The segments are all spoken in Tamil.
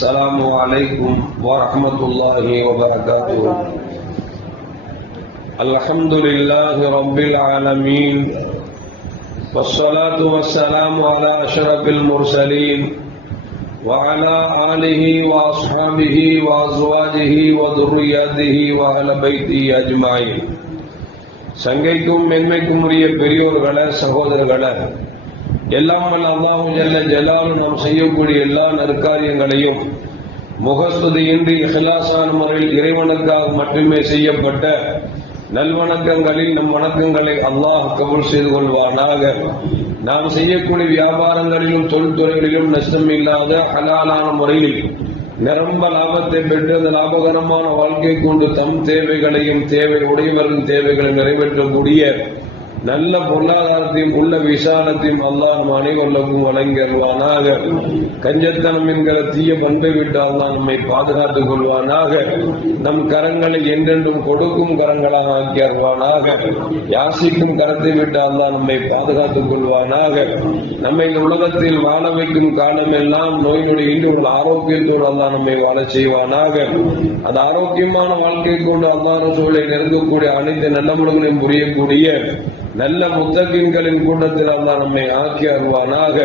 السلام عليكم ورحمة الله وبركاته. الحمد لله رب العالمين، والصلاة والسلام على أشرف المرسلين وعلى آله وأصحابه وأزواجه وذرياته وأهل بيته أجمعين. சங்கைக்கும் மென்மைக்கும் உரிய பெரியோர்களே, சகோதரர்களே, எல்லாம் வல்ல அல்லாஹு ஜல்ல ஜலாலுஹு நாம் செய்யக்கூடிய எல்லா நற்காரியங்களையும் முகஸ்துதியின்றி இஹ்லாஸான முறையில் இறைவனுக்காக மட்டுமே செய்யப்பட்ட நல்வணக்கங்களில் நம் வணக்கங்களை அல்லாஹ் கபூல் செய்து கொள்வானாக. நாம் செய்யக்கூடிய வியாபாரங்களிலும் தொழில்துறைகளிலும் நஷ்டம் இல்லாத ஹலாலான முறையில் நிரம்ப லாபத்தை பெற்று அந்த லாபகரமான வாழ்க்கை கொண்டு தம் தேவைகளையும் தேவை உடையவர்களின் தேவைகளை நிறைவேற்றக்கூடிய நல்ல பொருளாதாரத்தையும் உள்ள விசாலத்தையும் அல்லாஹ் நம் அனைவருக்கும் வழங்கிடுவானாக. கஞ்சத்தனம் என்கிற தீய பண்பை விட்டு அல்லாஹ் நம்மை பாதுகாத்துக் கொள்வானாக. நம் கரங்களை என்றென்றும் கொடுக்கும் கரங்களாக ஆக்கிடுவானாக. யாசிக்கும் கரத்தை விட்டு அல்லாஹ் நம்மை பாதுகாத்துக் கொள்வானாக. நம்மை இந்த உலகத்தில் வாழ வைக்கும் காலமெல்லாம் நோய் நொடி இன்று உள்ள ஆரோக்கியத்தோடு அல்லாஹ் நம்மை வாழ செய்வானாக. அது ஆரோக்கியமான வாழ்க்கை கொண்டு அல்லாஹ் ரசூலை நெருங்கக்கூடிய அனைத்து நல்ல முறைகளையும் புரியக்கூடிய நல்ல முத்தகீன்களின் கூட்டத்தில் அல்லாஹ் நம்மை ஆக்கி அருள்வானாக.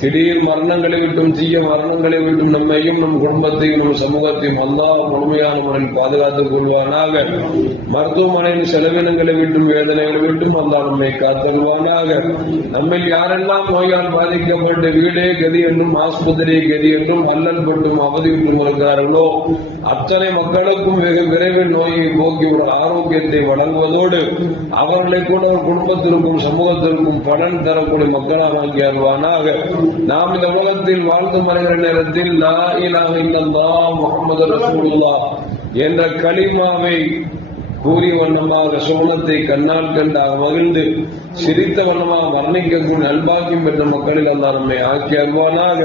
திடீர் மரணங்களை விட்டும் தீய மரணங்களை விட்டும் நம்மையும் நம் குடும்பத்தையும் நம் சமூகத்தையும் அல்லாஹ் முழுமையான முறையில் பாதுகாத்துக் கொள்வானாக. மருத்துவமனையின் செலவினங்களை விட்டும் வேதனைகளை விட்டும் அல்லாஹ் நம்மை காத்தருவானாக. நம்ம யாரெல்லாம் நோயால் பாதிக்கப்பட்ட வீடே கதி என்றும் ஆஸ்பத்திரியை கதி என்றும் அல்லல் பட்டும் அவதிவிட்டும் இருக்கிறார்களோ அத்தனை மக்களுக்கும் வெகு விரைவில் நோயை போக்கி ஒரு ஆரோக்கியத்தை வழங்குவதோடு அவர்களை கூட குடும்பத்திற்கும் சமூகத்திற்கும் பலன் தரக்கூடிய மக்களாக ஆக்கி அருள்வானாக. நாம் இந்த உலகத்தில் வாழ்ந்து மறைகிற நேரத்தில் லா இலாஹ இல்லல்லாஹ் முஹம்மது ரசூலுல்லாஹ் என்ற கலிமாவை கூறிய வண்ணமாக சுவனத்தை கண்ணால் கண்டாக மகிழ்ந்து சிரித்த வண்ணமாக மரணிக்கக்கூடிய நல்பாக்கியம் பெற்ற மக்களில் அல்லாஹ் நம்மை ஆக்கி அருள்வானாக.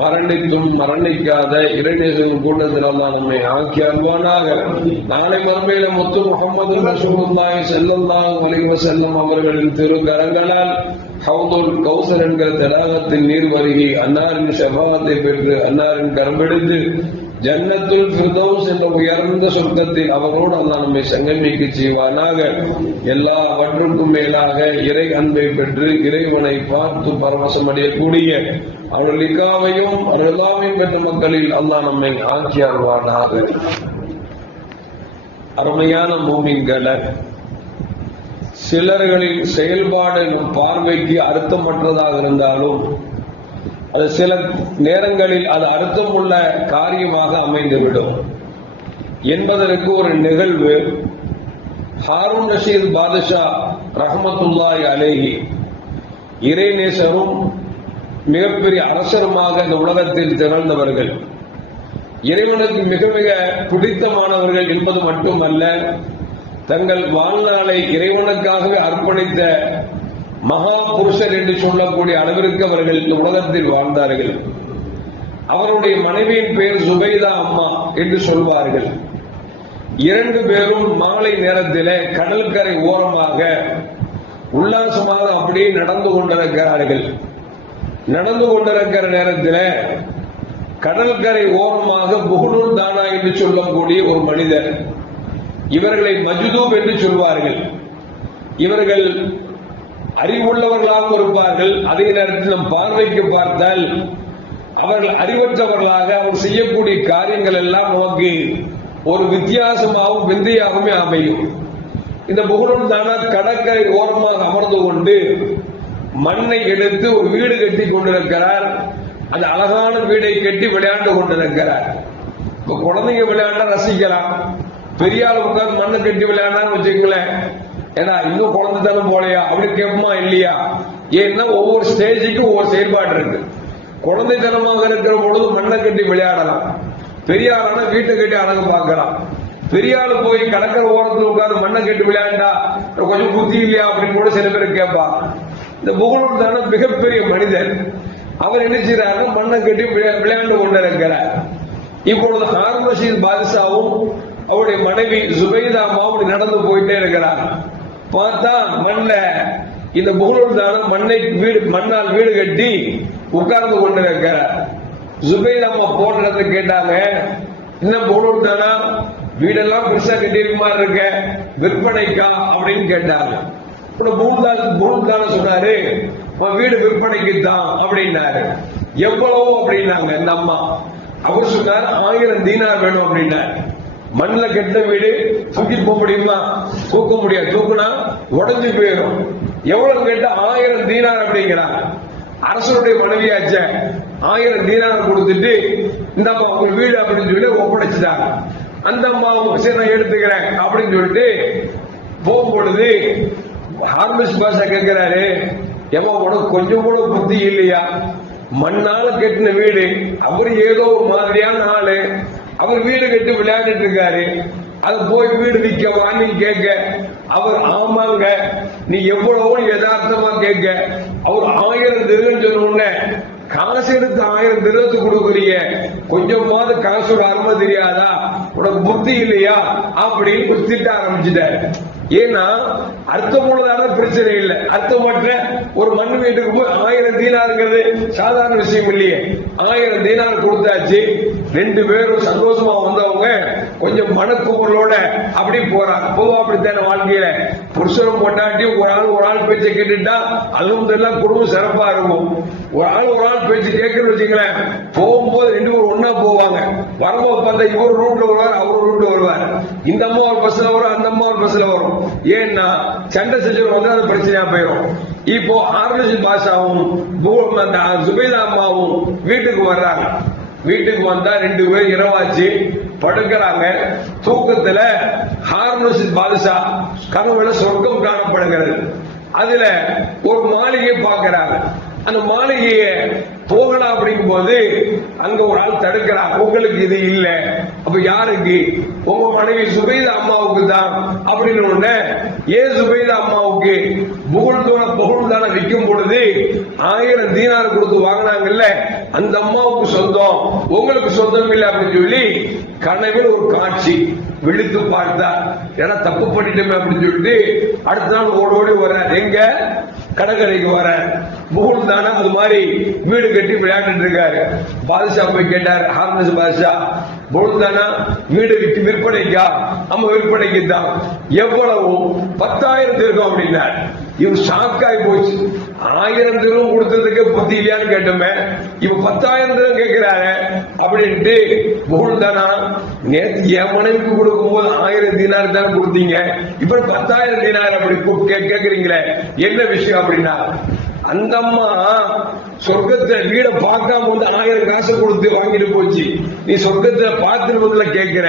மரணித்தும் மரணிக்காத இறைநேசரின் கூட்டத்தில் அல்லாஹ் நம்மை ஆக்கி அருள்வானாக. நாளை மறுமையில முத்து முஹம்மது ரசூலுல்லாஹி ஸல்லல்லாஹு அலைஹி வஸல்லம் அவர்களின் திருக்கரங்களால் ஹவுதுல் கௌசர் என்கிற தடாகத்தில் நீர் வருகி அன்னாரின் ஷஃபாஅத்தை பெற்று அன்னாரின் கரம்பெடுத்து ஜன்னத்துல் ஃபிர்தௌஸ் என்ற உயர்ந்த சொர்க்கத்தில் அவரோடு அல்லாஹ் நம்மை சங்கமிக்க செய்வானாக. எல்லாவற்றுக்கும் மேலாக இறை அன்பை பெற்று இறைவனை பார்த்து பரவசம் அடையக்கூடிய அவர்கள் லிகாவையும் ரிலாவையும் பெற்ற மக்களில் அல்லாஹ் நம்மை ஆக்கி அருள்வானாக. அருமையான மூமின்களே, சிலர்களின் செயல்பாடு நம் பார்வைக்கு அர்த்தமற்றதாக இருந்தாலும் அது சில நேரங்களில் அது அர்த்தமுள்ள காரியமாக அமைந்துவிடும் என்பதற்கு ஒரு நிகழ்வு ஹாரூன் ரஷீத் பாதுஷா ரஹ்மத்துல்லாஹி அலைஹி இறைநேசரும் மிகப்பெரிய அரசருமாக இந்த உலகத்தில் திகழ்ந்தவர்கள், இறைவனுக்கு மிக மிக பிடித்தமானவர்கள் என்பது மட்டுமல்ல, தங்கள் வாழ்நாளை இறைவனுக்காகவே அர்ப்பணித்த மகா புருஷர் என்று சொல்லக்கூடிய அளவிற்கு அவர்கள் இந்த உலகத்தில் வாழ்ந்தார்கள். அவருடைய மனைவியின் பெயர் சுபைதா அம்மா என்று சொல்வார்கள். இரண்டு பேரும் மாலை நேரத்திலே கடற்கரை ஓரமாக உல்லாசமாக அப்படியே நடந்து கொண்டிருக்கிறார்கள். நடந்து கொண்டிருக்கிற நேரத்தில் கடற்கரை ஓரமாக புகுனூர் தானா என்று சொல்லக்கூடிய ஒரு மனிதர், இவர்களை மஜ்தூப் என்று சொல்வார்கள். இவர்கள் அறிவுள்ளவர்களாகவும் இருப்பார்கள். அதே நேரத்தில் நம் பார்வைக்கு பார்த்தால் அவர்கள் அறிவற்றவர்களாக அவர் செய்யக்கூடிய காரியங்கள் எல்லாம் நமக்கு ஒரு வித்தியாசமாகவும் விந்தையாகவுமே அமையும். இந்த புகழும் தானா கடற்கரை ஓரமாக அமர்ந்து கொண்டு மண்ணை எடுத்து ஒரு வீடு கட்டி கொண்டிருக்கிறார். அந்த அழகான வீடை கட்டி விளையாண்டு கொண்டிருக்கிறார். இப்ப குழந்தைங்க விளையாண்டா ரசிக்கலாம், பெரிய ஆள் உட்கார்ந்து மண்ணை கட்டி விளையாண்டான்னு வச்சுக்கங்களேன், ஏன்னா இன்னும் குழந்தைத்தனம் போலையா அப்படி கேட்போமா இல்லையா? ஏன்னா ஒவ்வொரு ஸ்டேஜுக்கும் ஒவ்வொரு செயல்பாடு இருக்கு. குழந்தைத்தனமாக இருக்கிற பொழுது மண்ணை கட்டி விளையாடலாம், பெரிய ஆளான வீட்டை கட்டி அழகு பார்க்கலாம். பெரிய ஆளு போய் கடற்கரை ஓரத்தில் உட்கார்ந்து மண்ணை கட்டி விளையாண்டா கொஞ்சம் புத்தி இல்லையா அப்படின்னு கூட சில பேர் கேட்பா. இந்த புகழூர் தான மிகப்பெரிய மனிதர், அவர் என்ன செய்யறாரு, மண்ணை கட்டி விளையாண்டு கொண்டிருக்கிறார். இப்பொழுது ஹாரூன் ரஷீத் பாதுஷாவும் அவருடைய மனைவி சுபைதா அம்மாவும் நடந்து போயிட்டே இருக்கிறார். பார்த்தா மண்ண இந்த புகழூர் தானம் மண்ணால் வீடு கட்டி உட்கார்ந்து கொண்டிருக்கிறார். ஜுபைர் அம்மா போடுறத கேட்டாங்க, இன்னும் போடுவோம் தானா, வீடெல்லாம் பெருசா கட்டியிருக்க மாதிரி இருக்க, விற்பனைக்கா அப்படின்னு கேட்டாங்க. மூணு சொன்னாரு, வீடு விற்பனைக்கு தான் அப்படின்னாரு. எவ்வளவு அப்படின்னாங்க இந்த அம்மா. அவர் சொன்னார் 1000 தீனார் வேணும் அப்படின்னாரு. மண்ணில் கட்டின வீடு தூக்கி போக முடியுமா? தூக்க முடியாது, தூக்குனா உடஞ்சு போயிடும். எவ்வளவு கேட்டா 1000 தீனார் அப்படிங்கிறாங்க. அரசனுடைய மனைவியாச்ச 1000 தீனார் கொடுத்துட்டு இந்த அம்மா உங்க வீடு அப்படின்னு சொல்லி ஒப்படைச்சிட்டாங்க. அந்த அம்மா சரி நான் எடுத்துக்கிறேன் அப்படின்னு சொல்லிட்டு போகும்பொழுது ஹார்மஸ் பாஷா கேட்கிறாரு, எவ்வளோ உனக்கு கொஞ்சம் கூட புத்தி இல்லையா? மண்ணால கட்டின வீடு, அவரு ஏதோ ஒரு மாதிரியான ஆளு, அவர் வீடு கட்டி விளையாண்டுட்டு இருக்காரு. அது போய் வீடு விற்க வாங்கி கேட்க, அவர் ஆமாங்க நீ எவ்வளவோ யதார்த்தமா கேட்க, அவர் 1000 திரகம் சொன்ன உடனே காசு எடுத்து 1000 திரகத்துக்கு கொடுக்குறீங்க, கொஞ்சமாவது காசோட அருமை தெரியாதா, உனக்கு புத்தி இல்லையா அப்படின்னு திட்ட ஆரம்பிச்சுட்டாரு. ஏன்னா அர்த்தமுள்ளதான பிரச்சனை இல்லை, அர்த்தமற்ற ஒரு மண் வீட்டுக்கு போய் 1000 தீனாருங்கிறது சாதாரண விஷயம் இல்லையே. 1000 தீனார் கொடுத்தாச்சு. 2 பேரும் சந்தோஷமா வந்தவங்க கொஞ்சம் மனக்குமரோட அப்படி போறாங்க. பொதுவா அப்படித்தான வாழ்க்கையில புருஷனும் பொண்டாட்டியும் ஒரு ஆள் பேச்சை கேட்டுட்டா அதுவும் எல்லாம் குடும்பம் சிறப்பா இருக்கும். ஒரு ஆள் பேச்சு கேட்கணும்னு வச்சுங்களேன், போகும்போது 2 பேரும் ஒன்னா போவாங்க. வரும்போது பார்த்தா இவர் ரூட்ல வருவார், அவர் ரூட்ல வருவார். இந்த அம்மா ஒரு பஸ்ல வரும், அந்த அம்மா ஒரு பஸ்ல வரும். ஏன்னா சண்டை செஞ்சு வந்து அது பிரச்சனையா போயிடும். இப்போ ஹார்மஸ் பாஷாவும் ஜுபைதா அம்மாவும் வீட்டுக்கு வர்றாங்க. வீட்டுக்கு வந்தா 2 பேரும் இரவாச்சு படுக்கிறாங்க. தூக்கத்துல ஹார்மஸ் பாதுஷா கனவுல சொர்க்கம் காணப்படுகிறது. அதுல ஒரு மாளிகை பார்க்கிறாங்க. அந்த மாளிகைய போகலாம் அப்படிங்கும் போது அங்க ஒரு ஆள் தடுக்கிறார், உங்களுக்கு இது இல்ல. அப்ப யாருக்கு? உங்க மனைவி சுபைதா அம்மாவுக்கு தான் அப்படின்னு உடனே, ஏன் சுபைதா அம்மாவுக்கு? புகழ்தான விற்கும் பொழுது 1000 தீனார் கொடுத்து வாங்கினாங்கல்ல, அந்த அம்மாவுக்கு சொந்தம், உங்களுக்கு சொந்தம் இல்லை அப்படின்னு சொல்லி கனவில் ஒரு காட்சி விழித்து பார்த்தா, ஏன்னா தப்பு பண்ணிட்டோமே அப்படின்னு சொல்லிட்டு அடுத்த நாள் ஓடி வர, எங்க கடற்கரைக்கு வர புகழ் தானே அது மாதிரி வீடு கட்டி விளையாண்டு இருக்காரு. பாதுஷா போய் கேட்டாரு, ஹார்மஸ் பாதுஷா புகழ் தானா வீடு விட்டு விற்பனைக்கா? நம்ம விற்பனைக்கு தான். எவ்வளவு? 10,000 திரகம் அப்படின்னார். இவன் ஷாக் ஆகி போச்சு. 1000 திரகம் கொடுத்ததுக்கு புத்தி இல்லையான்னு கேட்டோமே, இவ 10,000 திரகம் கேட்கிறாரு அப்படின்ட்டு, புகழ் தானா நேற்று என் மனைவிக்கு கொடுக்கும் போது 1000 தீனார் தானே கொடுத்தீங்க, இப்ப 10,000 தீனார் அப்படி கேட்கறீங்களே, என்ன விஷயம் அப்படின்னா, அந்த அம்மா சொர்க்கத்துல வீட பார்க்காம வந்து 1000 காசு கொடுத்து வாங்கிட்டு போச்சு, நீ சொர்க்கத்துல பார்த்துருவதுல கேட்கிற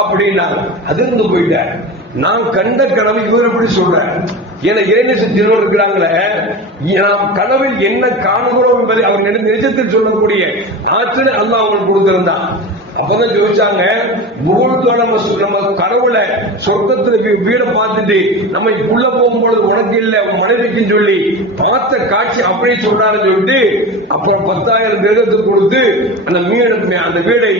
அப்படின்னா அதிர்ந்து போயிட்ட. நான் கண்ட கனவு இவர் எப்படி சொல்றேன், என இறைநேசத்தினோடு இருக்கிறாங்களே, கனவில் என்ன காணுகிறோம் என்பதை அவர் நிஜத்தில் சொல்லக்கூடிய ஆற்றல் அல்லாஹ் அவங்களுக்கு கொடுத்திருந்தான். அப்பதான் யோசிச்சாங்க, நம்ம கடவுள சொர்க்கத்துல வீட பார்த்துட்டு நம்ம உள்ள போகும்போது உனக்கு இல்ல மனைவிக்கு சொல்லி பார்த்த காட்சி அப்படியே சொல்றாருன்னு சொல்லிட்டு அப்புறம் 10,000 திரகத்துக்கு கொடுத்து அந்த வீடை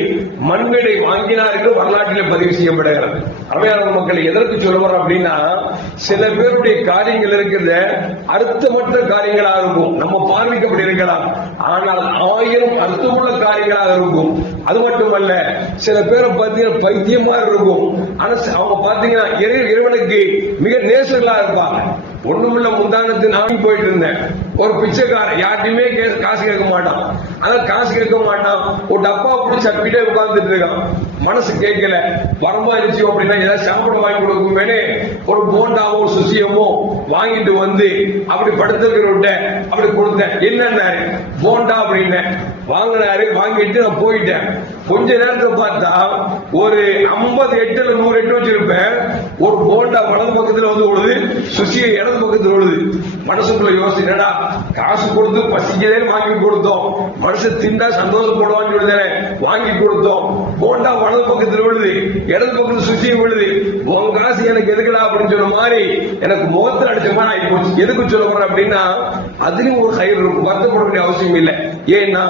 மண் வீடை வாங்கினார் என்று வரலாற்றில் பதிவு செய்யப்படுகிறது. அவையான மக்கள் எதற்கு சொல்ல வர அப்படின்னா, சில பேருடைய காரியங்கள் இருக்கிறது அர்த்தமற்ற காரியங்களாக இருக்கும், நம்ம பார்வைக்கு அப்படி இருக்கலாம், ஆனால் 1000 அர்த்தமுள்ள காரியங்களாக இருக்கும். அது மட்டுமல்ல, சில பேரை பார்த்தீங்கன்னா பைத்தியமா இருக்கும், ஆனா அவங்க பாத்தீங்கன்னா இறைவனுக்கு மிக நேசர்களா இருப்பாங்க. ஒண்ணுமில்ல, முந்தானத்து நான் போயிட்டு இருந்தேன், ஒரு பிச்சைக்காரன் யார்ட்டையுமே காசு கேட்க மாட்டான், ஆனா காசு கேட்க மாட்டான், ஒரு டப்பா பிடிச்சி அப்படியே உட்கார்ந்துட்டு இருக்கான். மனசு கேட்கல, வரமா இருந்துச்சு அப்படின்னா ஏதாவது சாப்பிட வாங்கி கொடுக்குமே, ஒரு போண்டாவோ ஒரு சுசியமோ வாங்கிட்டு வந்து அப்படி படுத்துக்கிட்ட அப்படி கொடுத்தேன். என்னன்னாரு, போண்டா அப்படின்னு வாங்கினாரு. வாங்கிட்டு நான் போயிட்டேன். கொஞ்ச நேரத்தை பார்த்தா ஒரு 50 எட்டுல 100 எட்டு வச்சிருப்பேன், ஒரு போண்டா வலது பக்கத்துல வந்து விழுது, சுசியை இடது பக்கத்துல விழுது. மனசுக்குள்ள யோசிச்சா, காசு கொடுத்து பசிக்கதே வாங்கி கொடுத்தோம், மனுஷன் திண்டா சந்தோஷப்படுவான்னு சொல்லுதே வாங்கி கொடுத்தோம், போண்டா வலது பக்கத்துல விழுது, இடது பக்கத்துல சுசியை விழுது, உன் காசு எனக்கு எதுக்கடா அப்படின்னு சொன்ன மாதிரி எனக்கு முகத்தில் அடிச்ச மாதிரி ஆகி போச்சு. எதுக்கு சொல்ல போறேன் அப்படின்னா, அதுலயும் ஒரு கயிறு இருக்கும், வருத்தப்பட வேண்டிய அவசியம் இல்லை. ஏன்னா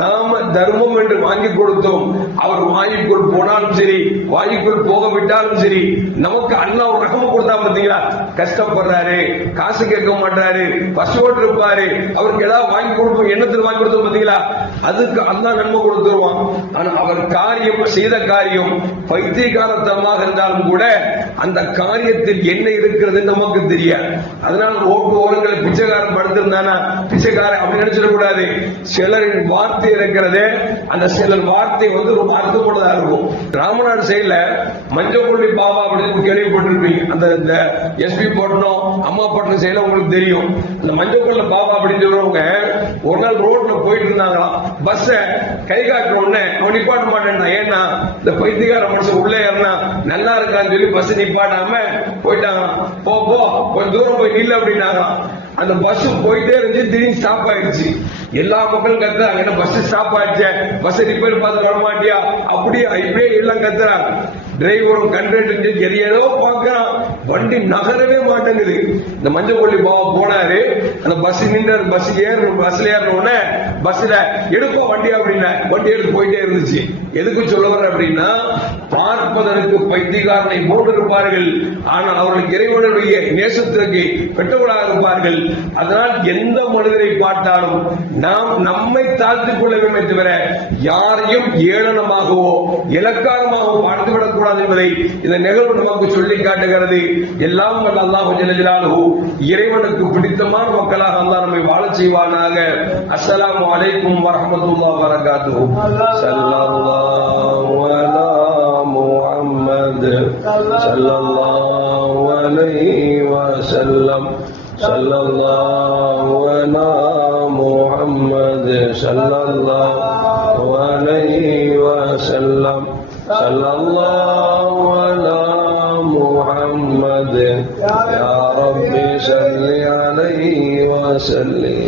நாம தர்மம் என்று வாங்கி கொடுத்தோம், அவர் வாய்க்குள் போனாலும் சரி, வாய்க்குள் போக விட்டாலும் சரி, நமக்கு அல்லாஹ் ஒரு ரஹமத் கொடுத்தா பாத்தீங்களா? கஷ்டப்படுறாரு, காசு கேட்க மாட்டாரு, பசுவோடு இருப்பாரு, அவருக்கு ஏதாவது வாங்கி கொடுப்போம், எண்ணத்தில் வாங்கி கொடுத்தோம் பாத்தீங்களா? அதுக்கு அல்லாஹ் நன்மை கொடுத்துருவான். ஆனா அவர் காரியம் செய்த காரியம் பைத்தியகாரத்தனமாக இருந்தாலும் கூட அந்த காரியத்தில் என்ன இருக்கிறது நமக்கு தெரியாது. அதனால ரோட்டு ஓரங்களை பிச்சைக்காரன் படுத்திருந்தானா பிச்சைக்காரன் அப்படி நினைச்சிடக்கூடாது. சிலரின் வார்த்தை இருக்கிறது, அந்த சிலர் வார்த்தை ரொம்ப அர்த்தப்பட்டதா இருக்கும். ராமநாடு சைட்ல மஞ்சப்பள்ளி பாபா அப்படின்னு கேள்விப்பட்டிருப்பீங்க. அந்த எஸ்பி பட்டணம், அம்மா பட்டணம் சைட்ல உங்களுக்கு தெரியும். இந்த மஞ்சப்பள்ளி பாபா அப்படின்னு சொல்றவங்க ஒரு நாள் ரோட்ல போயிட்டு இருந்தாங்களாம். பஸ் கை காட்டுற உடனே அவன் நிப்பாட்ட மாட்டேன். ஏன்னா இந்த பைத்தியக்கார மனுஷன் உள்ளே ஏறினா நல்லா இருக்கான்னு சொல்லி பஸ் நிப்பாட்டாம போயிட்டாங்களாம். போ கொஞ்சம் தூரம் போய் நில்ல அப்படின்னாங்களாம். அந்த பஸ் போயிட்டே இருந்துச்சு, திடீர்னு ஸ்டாப் ஆயிடுச்சு. எல்லா மக்களும் கத்துறாங்க, என்ன பஸ் ஸ்டாப் ஆயிடுச்சு, பஸ் ரிப்பேர் பார்த்து வர மாட்டியா, அப்படியே இப்படியே எல்லாம் கத்துறாங்க. டிரைவரும் கண்டக்டர் எதையோ பாக்குறான், வண்டி நகரவே மாட்டேங்குது. இந்த மஞ்சப்பள்ளி பாபா போனாரு, அந்த பஸ் நின்றாரு. பஸ்ல ஏறின உடனே பஸ்ல எடுப்போம் வண்டி அப்படின்னா வண்டி எடுத்து போயிட்டே இருந்துச்சு. எதுக்கு சொல்ல வர அப்படின்னா, பார்ப்பதற்கு பைத்தியக்காரனை போட்டு இருப்பார்கள், ஆனால் அவர்களுக்கு இறைவனுடைய நேசத்திற்கு பெற்றவர்களாக இருப்பார்கள். அதனால் எந்த மனிதரை பார்த்தாலும் நாம் நம்மை தாழ்த்திக் கொள்ள வேண்டும் தவிர யாரையும் ஏளனமாகவோ இலக்காரமாகவோ பார்த்துவிடக் கூடாது என்பதை இந்த நிகழ்வு நமக்கு சொல்லி காட்டுகிறது. எல்லாம் அல்லாஹ் ஜல்ல ஜலாலுஹு இறைவனுக்கு பிடித்தமான மக்களாக அல்லாஹ் நம்மை வாழச் செய்வானாக. அஸ்ஸலாமு அலைக்கும் வரஹ்மத்துல்லாஹி வபரகாத்துஹு. ஸல்லல்லாஹு அலா முஹம்மத் ஸல்லல்லாஹு அலைஹி வஸல்லம். ஸல்லல்லாஹு அலா முஹம்மத் ஸல்லல்லாஹு அலைஹி வஸல்லம். ஸல்லல்லாஹு அலா முஹம்மத் யா ரப்பி ஸல்லி அலைஹி வஸல்லம்.